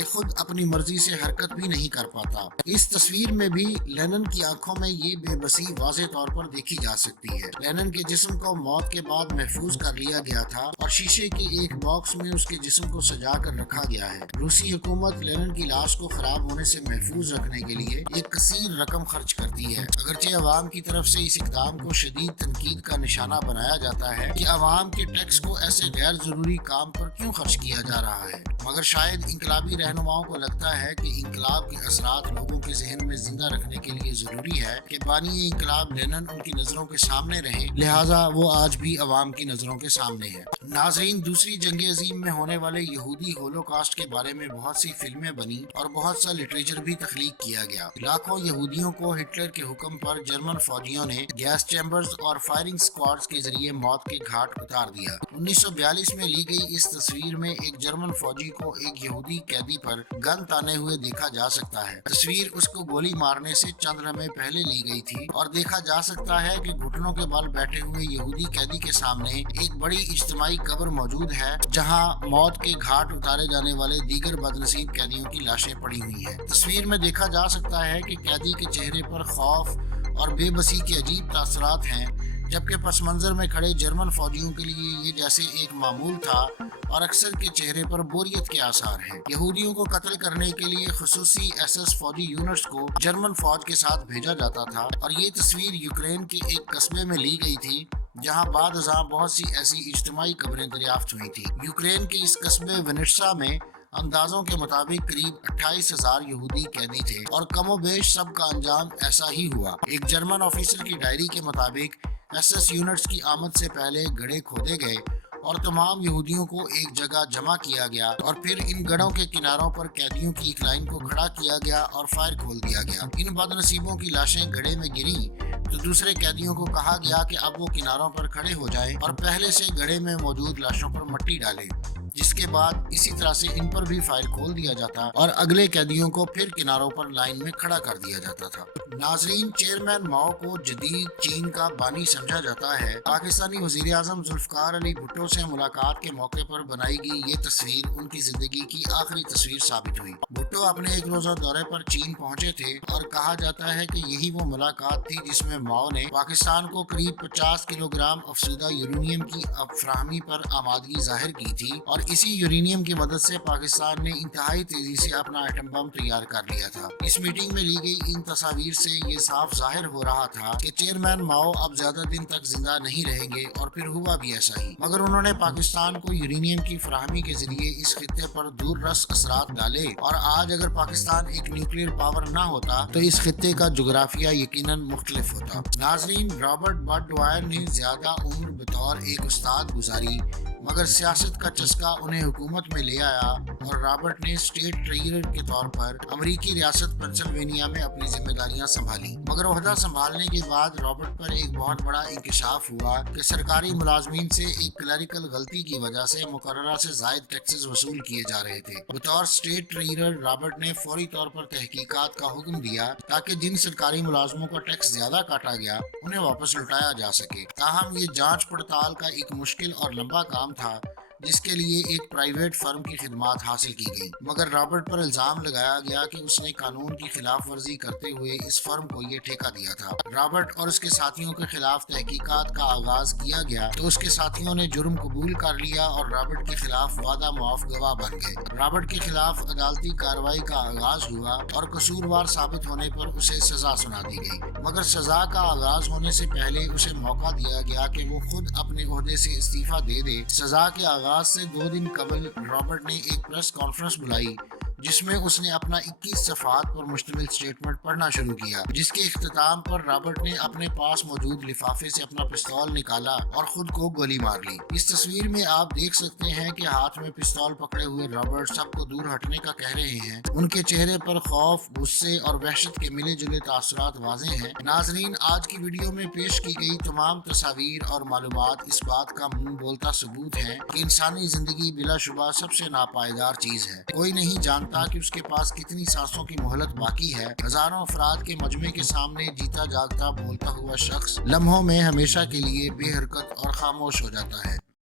کہ خود اپنی مرضی سے حرکت بھی نہیں کر پاتا۔ اس تصویر میں بھی لینن کی آنکھوں میں یہ بے بسی واضح طور پر دیکھی جا سکتی ہے۔ لینن کے جسم کو موت کے بعد محفوظ کر لیا گیا تھا اور شیشے کے ایک باکس میں اس کے جسم کو سجا کر رکھا گیا ہے۔ روسی حکومت لینن کی لاش کو خراب ہونے سے محفوظ رکھنے کے لیے ایک کثیر رقم خرچ کرتی ہے، اگرچہ عوام کی طرف سے اس اقدام کو شدید تنقید کا نشانہ بنایا جاتا ہے کہ عوام کے ٹیکس کو ایسے غیر ضروری کام پر کیوں خرچ کیا جا رہا ہے۔ مگر شاید انقلابی رہنماؤں کو لگتا ہے کہ انقلاب کے اثرات لوگوں کے ذہن میں زندہ رکھنے کے لیے ضروری ہے کہ بانی انقلاب لینن ان کی نظروں کے سامنے رہے، لہٰذا وہ آج بھی عوام کی نظروں کے سامنے ہے۔ ناظرین، دوسری جنگ عظیم میں ہونے والے یہودی ہولوکاسٹ کے بارے میں بہت سی فلمیں بنی اور بہت سا لٹریچر بھی تخلیق کیا گیا۔ لاکھوں یہودیوں کو ہٹلر کے حکم پر جرمن فوجیوں نے گیس چیمبرز اور فائرنگ سکواڈز کے ذریعے موت کے گھاٹ اتار دیا۔ 1942 میں لی گئی اس تصویر میں ایک جرمن فوجی کو ایک یہودی قیدی پر گن تانے ہوئے دیکھا جا سکتا ہے۔ تصویر اس کو گولی مارنے سے چند لمحے پہلے لی گئی تھی اور دیکھا جا سکتا ہے کہ گھٹنوں کے بل بیٹھے ہوئے یہودی قیدی کے سامنے ایک بڑی اجتماعی قبر موجود ہے جہاں موت کے گھاٹ اتارے جانے والے دیگر بدنصیب قیدیوں کی لاشیں پڑی ہوئی ہیں۔ تصویر میں دیکھا جا سکتا ہے کہ قیدی کے چہرے پر خوف اور بے بسی کے عجیب تاثرات ہیں، جبکہ پس منظر میں کھڑے جرمن فوجیوں کے لیے یہ جیسے ایک معمول تھا اور اکثر کے چہرے پر بوریت کے آثار ہیں۔ یہودیوں کو قتل کرنے کے لیے خصوصی ایس فوجی یونٹس کو جرمن فوج کے ساتھ بھیجا جاتا تھا، اور یہ تصویر یوکرین کے ایک قصبے میں لی گئی تھی جہاں بعد ازاں بہت سی ایسی اجتماعی قبریں دریافت ہوئی تھیں۔ یوکرین کے اس قصبے ونٹسا میں اندازوں کے مطابق قریب 28,000 یہودی قیدی تھے اور کم و بیش سب کا انجام ایسا ہی ہوا۔ ایک جرمن آفیسر کی ڈائری کے مطابق ایس یونٹس کی آمد سے پہلے گڑھے کھودے گئے اور تمام یہودیوں کو ایک جگہ جمع کیا گیا اور پھر ان گڑھوں کے کناروں پر قیدیوں کی ایک لائن کو کھڑا کیا گیا اور فائر کھول دیا گیا۔ ان بد نصیبوں کی لاشیں گڑھے میں گریں تو دوسرے قیدیوں کو کہا گیا کہ اب وہ کناروں پر کھڑے ہو جائیں اور پہلے سے گڑھے میں موجود لاشوں پر مٹی ڈالیں، جس کے بعد اسی طرح سے ان پر بھی فائر کھول دیا جاتا اور اگلے قیدیوں کو پھر کناروں پر لائن میں کھڑا کر دیا جاتا تھا۔ ناظرین، چیئرمین ماؤ کو جدید چین کا بانی سمجھا جاتا ہے۔ پاکستانی وزیر اعظم ذوالفقار علی بھٹو سے ملاقات کے موقع پر بنائی گئی یہ تصویر ان کی زندگی کی آخری تصویر ثابت ہوئی۔ بھٹو اپنے ایک روزہ دورے پر چین پہنچے تھے اور کہا جاتا ہے کہ یہی وہ ملاقات تھی جس میں ماؤ نے پاکستان کو قریب 50 کلو گرام افزودہ یورینیم کی فراہمی پر آمادگی ظاہر کی تھی، اور اسی یورینیم کی مدد سے پاکستان نے انتہائی تیزی سے اپنا ایٹم بم تیار کر لیا تھا۔ اس میٹنگ میں لی گئی ان تصاویر سے یہ صاف ظاہر ہو رہا تھا کہ چیئرمین ماؤ اب زیادہ دن تک زندہ نہیں رہیں گے، اور پھر ہوا بھی ایسا ہی، مگر انہوں نے پاکستان کو یورینیم کی فراہمی کے ذریعے اس خطے پر دور رس اثرات ڈالے، اور آج اگر پاکستان ایک نیوکلیئر پاور نہ ہوتا تو اس خطے کا جغرافیہ یقیناً مختلف ہوتا۔ ناظرین، رابرٹ بٹ ڈوائر نے زیادہ عمر بطور ایک استاد گزاری، مگر سیاست کا چسکا انہیں حکومت میں لے آیا اور رابرٹ نے اسٹیٹ ٹریجرر کے طور پر امریکی ریاست پنسلوینیا میں اپنی ذمہ داریاں سنبھالی۔ مگر عہدہ سنبھالنے کے بعد رابرٹ پر ایک بہت بڑا انکشاف ہوا کہ سرکاری ملازمین سے ایک کلریکل غلطی کی وجہ سے مقررہ سے زائد ٹیکسز وصول کیے جا رہے تھے۔ بطور اسٹیٹ ٹریجرر رابرٹ نے فوری طور پر تحقیقات کا حکم دیا تاکہ جن سرکاری ملازموں کا ٹیکس زیادہ کاٹا گیا انہیں واپس لوٹایا جا سکے۔ تاہم یہ جانچ پڑتال کا ایک مشکل اور لمبا کام تھا جس کے لیے ایک پرائیویٹ فرم کی خدمات حاصل کی گئی، مگر رابرٹ پر الزام لگایا گیا کہ اس نے قانون کی خلاف ورزی کرتے ہوئے اس فرم کو یہ ٹھیکہ دیا تھا۔ رابرٹ اور اس کے ساتھیوں کے خلاف تحقیقات کا آغاز کیا گیا تو اس کے ساتھیوں نے جرم قبول کر لیا اور رابرٹ کے خلاف وعدہ معاف گواہ بن گئے۔ رابرٹ کے خلاف عدالتی کارروائی کا آغاز ہوا اور قصوروار ثابت ہونے پر اسے سزا سنا دی گئی، مگر سزا کا آغاز ہونے سے پہلے اسے موقع دیا گیا کہ وہ خود اپنے عہدے سے استعفیٰ دے دے۔ سزا کے آغاز سے 2 دن قبل رابرٹ نے ایک پریس کانفرنس بلائی جس میں اس نے اپنا 21 صفحات پر مشتمل سٹیٹمنٹ پڑھنا شروع کیا، جس کے اختتام پر رابرٹ نے اپنے پاس موجود لفافے سے اپنا پستول نکالا اور خود کو گولی مار لی۔ اس تصویر میں آپ دیکھ سکتے ہیں کہ ہاتھ میں پستول پکڑے ہوئے رابرٹ سب کو دور ہٹنے کا کہہ رہے ہیں۔ ان کے چہرے پر خوف، غصے اور وحشت کے ملے جلے تاثرات واضح ہیں۔ ناظرین، آج کی ویڈیو میں پیش کی گئی تمام تصاویر اور معلومات اس بات کا منہ بولتا ثبوت ہے کہ انسانی زندگی بلا شبہ سب سے ناپائیدار چیز ہے۔ کوئی نہیں جانتا کہ اس کے پاس کتنی سانسوں کی مہلت باقی ہے۔ ہزاروں افراد کے مجمع کے سامنے جیتا جاگتا بولتا ہوا شخص لمحوں میں ہمیشہ کے لیے بے حرکت اور خاموش ہو جاتا ہے۔